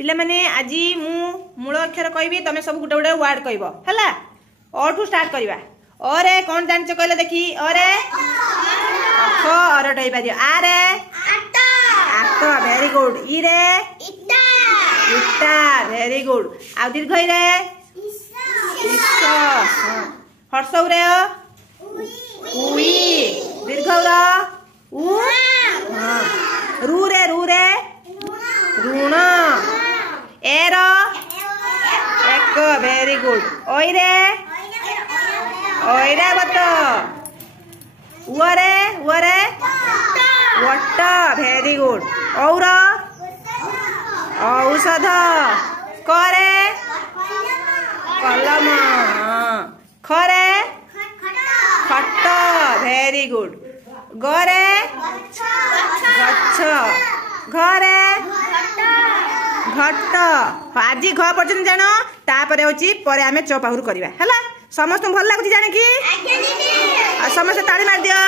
पिला माने आज मु मूल अक्षर कहबी तमे सब गुटे गुटे वर्ड कहबो हला ओ ठू स्टार्ट करबा ओरे कोन जानछ कहले देखी ओरे अख और टई पादियो आरे आटा आटा वेरी गुड ई रे इटा इटा वेरी गुड आ दीर्घ ई रे इसा हर्षौ रे उई दीर्घ रा उ रू रे ऋण एर एक वेरी गुड ओइरे ओइरे बत उरे वट वेरी गुड और औषध करे कलम खरे खट वेरी गुड गरे गच्छ घरे घट आज घ पर्यटन जान तापर होची परे आमे चौपाहुर करवा है समस्त भल लगुच जाने की समस्त ताली मार दियो।